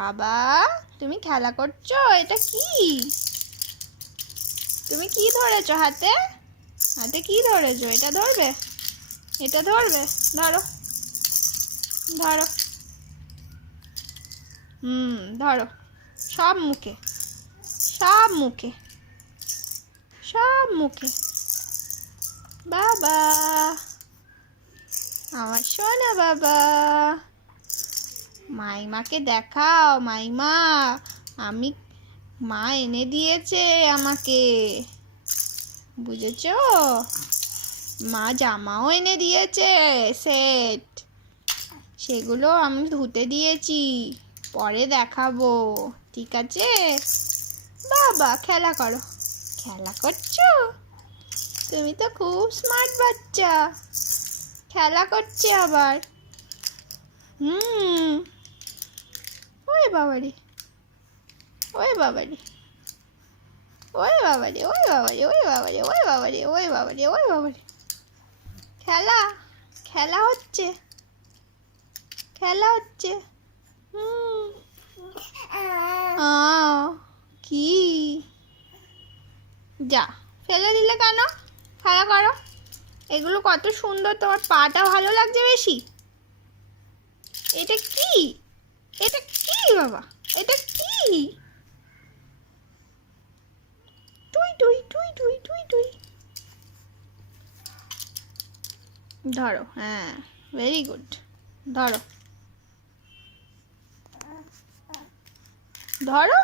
বাবা তুমি খেলা করছো? এটা কি? তুমি কি ধরেছো হাতে? হাতে কি ধরেছো? এটা ধরবে? এটা ধরবে? ধরো ধরো। ধরো। সব মুখে, সব মুখে, সব মুখে। বাবা আমার সোনা বাবা। মাইমাকে দেখাও। মাইমা, আমি মা এনে দিয়েছে আমাকে, বুঝেছো? মা জামাও এনে দিয়েছে সেট, সেগুলো আমি ধুতে দিয়েছি, পরে দেখাবো, ঠিক আছে? বাবা খেলা করো। খেলা করছো? তুমি তো খুব স্মার্ট বাচ্চা। খেলা করছে আবার। ওই বাবারে, ওই বাবারে, ওই বাবারে, ওই বাবারে, ওই বাবারে, ওই বাবারে, ওই বাবারে, ওই বাবারে। খেলা, খেলা হচ্ছে, খেলা হচ্ছে। কি? যা, ফেলে দিলে কেন? খেলা করো। এগুলো কত সুন্দর, তোমার পাটা ভালো লাগছে বেশি? এটা কি? এটা কি বাবা? এটা কি? টুই টুই টুই টুই টুই টুই। ধরো, হ্যাঁ, ভেরি গুড। ধরো, ধরো।